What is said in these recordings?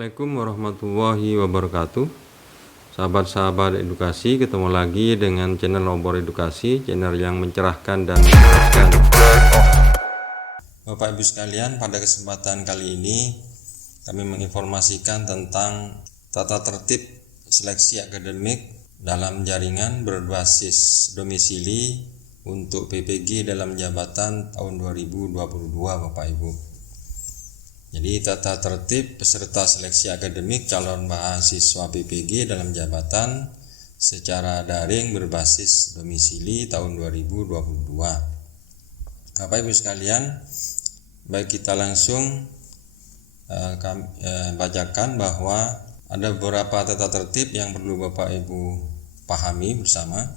Assalamualaikum warahmatullahi wabarakatuh. Sahabat-sahabat edukasi, ketemu lagi dengan channel Obor Edukasi, channel yang mencerahkan dan mencerdaskan. Bapak Ibu sekalian, pada kesempatan kali ini kami menginformasikan tentang tata tertib seleksi akademik dalam jaringan berbasis domisili untuk PPG dalam jabatan tahun 2022 Bapak Ibu. Jadi tata tertib peserta seleksi akademik calon mahasiswa PPG dalam jabatan secara daring berbasis domisili tahun 2022. Bapak Ibu sekalian, baik kita langsung bacakan bahwa ada beberapa tata tertib yang perlu Bapak Ibu pahami bersama.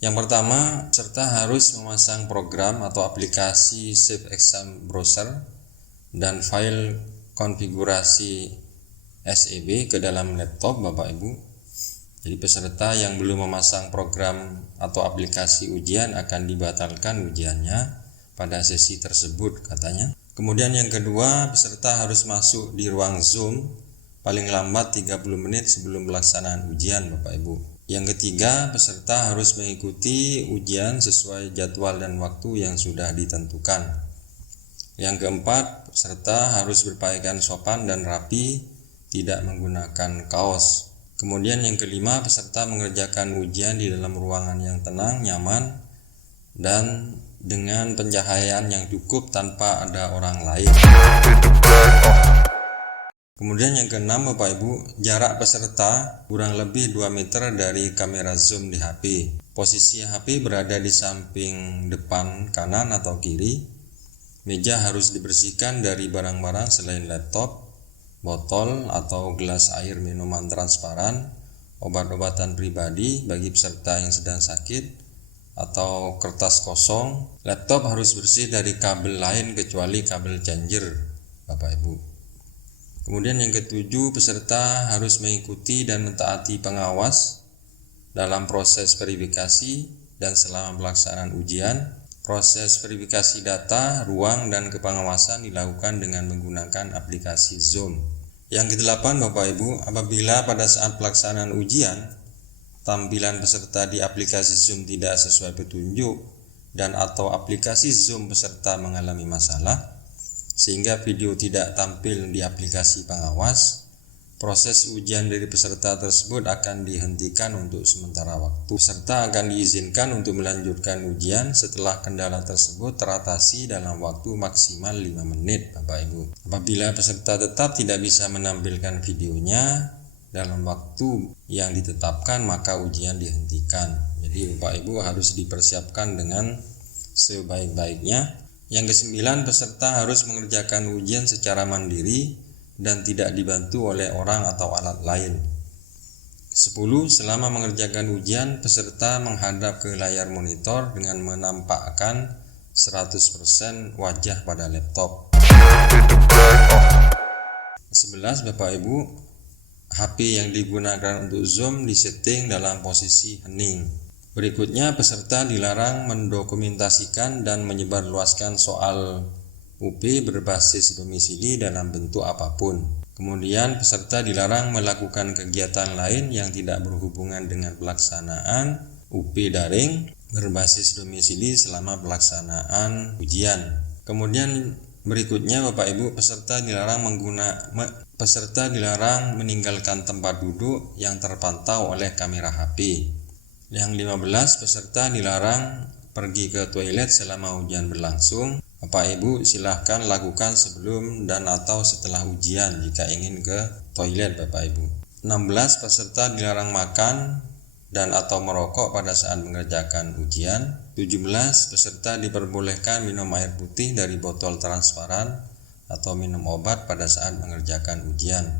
Yang pertama, peserta harus memasang program atau aplikasi Safe Exam Browser dan file konfigurasi SEB ke dalam laptop Bapak Ibu. Jadi peserta yang belum memasang program atau aplikasi ujian akan dibatalkan ujiannya pada sesi tersebut katanya. Kemudian yang kedua, peserta harus masuk di ruang Zoom paling lambat 30 menit sebelum pelaksanaan ujian Bapak Ibu. Yang ketiga, peserta harus mengikuti ujian sesuai jadwal dan waktu yang sudah ditentukan. Yang keempat, peserta harus berpakaian sopan dan rapi, tidak menggunakan kaos. Kemudian yang kelima, peserta mengerjakan ujian di dalam ruangan yang tenang, nyaman, dan dengan pencahayaan yang cukup tanpa ada orang lain. Kemudian yang keenam, Bapak Ibu, jarak peserta kurang lebih 2 meter dari kamera zoom di HP. Posisi HP berada di samping depan kanan atau kiri. Meja harus dibersihkan dari barang-barang selain laptop, botol atau gelas air minuman transparan, obat-obatan pribadi bagi peserta yang sedang sakit, atau kertas kosong. Laptop harus bersih dari kabel lain kecuali kabel charger, Bapak Ibu. Kemudian yang ketujuh, peserta harus mengikuti dan mentaati pengawas dalam proses verifikasi dan selama pelaksanaan ujian. Proses verifikasi data, ruang, dan kepengawasan dilakukan dengan menggunakan aplikasi Zoom. Yang kedelapan, Bapak Ibu, apabila pada saat pelaksanaan ujian, tampilan peserta di aplikasi Zoom tidak sesuai petunjuk dan atau aplikasi Zoom peserta mengalami masalah, sehingga video tidak tampil di aplikasi pengawas, proses ujian dari peserta tersebut akan dihentikan untuk sementara waktu. Peserta akan diizinkan untuk melanjutkan ujian setelah kendala tersebut teratasi dalam waktu maksimal 5 menit, Bapak Ibu. Apabila peserta tetap tidak bisa menampilkan videonya dalam waktu yang ditetapkan, maka ujian dihentikan. Jadi Bapak Ibu harus dipersiapkan dengan sebaik-baiknya. Yang kesembilan, peserta harus mengerjakan ujian secara mandiri dan tidak dibantu oleh orang atau alat lain. 10. Selama mengerjakan ujian, peserta menghadap ke layar monitor dengan menampakkan 100% wajah pada laptop. 11. Bapak Ibu, HP yang digunakan untuk Zoom disetting dalam posisi hening. Berikutnya, peserta dilarang mendokumentasikan dan menyebarluaskan soal UP berbasis domisili dalam bentuk apapun. Kemudian peserta dilarang melakukan kegiatan lain yang tidak berhubungan dengan pelaksanaan UP daring berbasis domisili selama pelaksanaan ujian. Kemudian berikutnya Bapak Ibu, peserta dilarang meninggalkan tempat duduk yang terpantau oleh kamera HP. Yang 15, peserta dilarang pergi ke toilet selama ujian berlangsung. Bapak Ibu silahkan lakukan sebelum dan atau setelah ujian jika ingin ke toilet Bapak Ibu. 16. Peserta dilarang makan dan atau merokok pada saat mengerjakan ujian. 17. Peserta diperbolehkan minum air putih dari botol transparan atau minum obat pada saat mengerjakan ujian.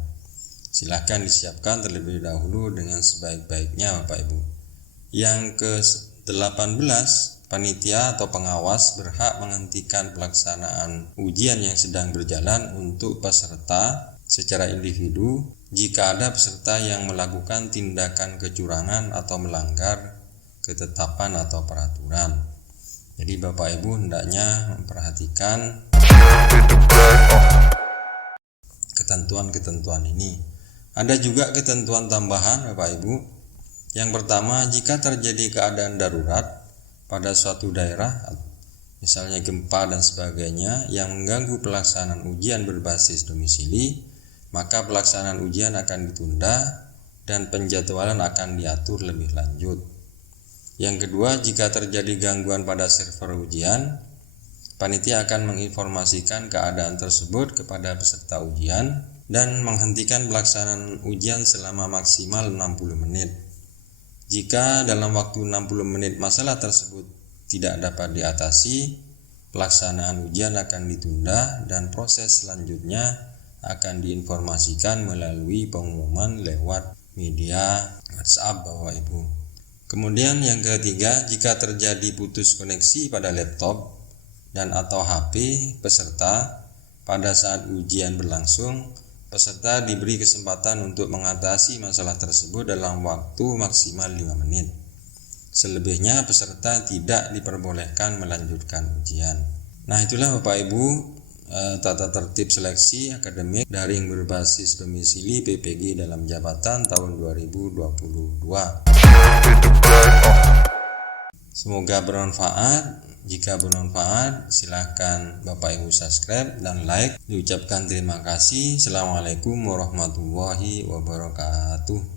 Silahkan disiapkan terlebih dahulu dengan sebaik-baiknya Bapak Ibu. Yang ke-18, panitia atau pengawas berhak menghentikan pelaksanaan ujian yang sedang berjalan untuk peserta secara individu jika ada peserta yang melakukan tindakan kecurangan atau melanggar ketetapan atau peraturan. Jadi Bapak Ibu hendaknya memperhatikan ketentuan-ketentuan ini. Ada juga ketentuan tambahan Bapak Ibu. Yang pertama, jika terjadi keadaan darurat pada suatu daerah, misalnya gempa dan sebagainya, yang mengganggu pelaksanaan ujian berbasis domisili, maka pelaksanaan ujian akan ditunda dan penjadwalan akan diatur lebih lanjut. Yang kedua, jika terjadi gangguan pada server ujian, panitia akan menginformasikan keadaan tersebut kepada peserta ujian dan menghentikan pelaksanaan ujian selama maksimal 60 menit. Jika dalam waktu 60 menit masalah tersebut tidak dapat diatasi, pelaksanaan ujian akan ditunda dan proses selanjutnya akan diinformasikan melalui pengumuman lewat media WhatsApp Bapak Ibu. Kemudian yang ketiga, jika terjadi putus koneksi pada laptop dan atau HP peserta pada saat ujian berlangsung, peserta diberi kesempatan untuk mengatasi masalah tersebut dalam waktu maksimal 5 menit. Selebihnya peserta tidak diperbolehkan melanjutkan ujian. Nah, itulah Bapak Ibu tata tertib seleksi akademik daring berbasis domisili PPG dalam jabatan tahun 2022. Semoga bermanfaat. Jika bermanfaat, silahkan Bapak Ibu subscribe dan like. Diucapkan terima kasih. Assalamualaikum warahmatullahi wabarakatuh.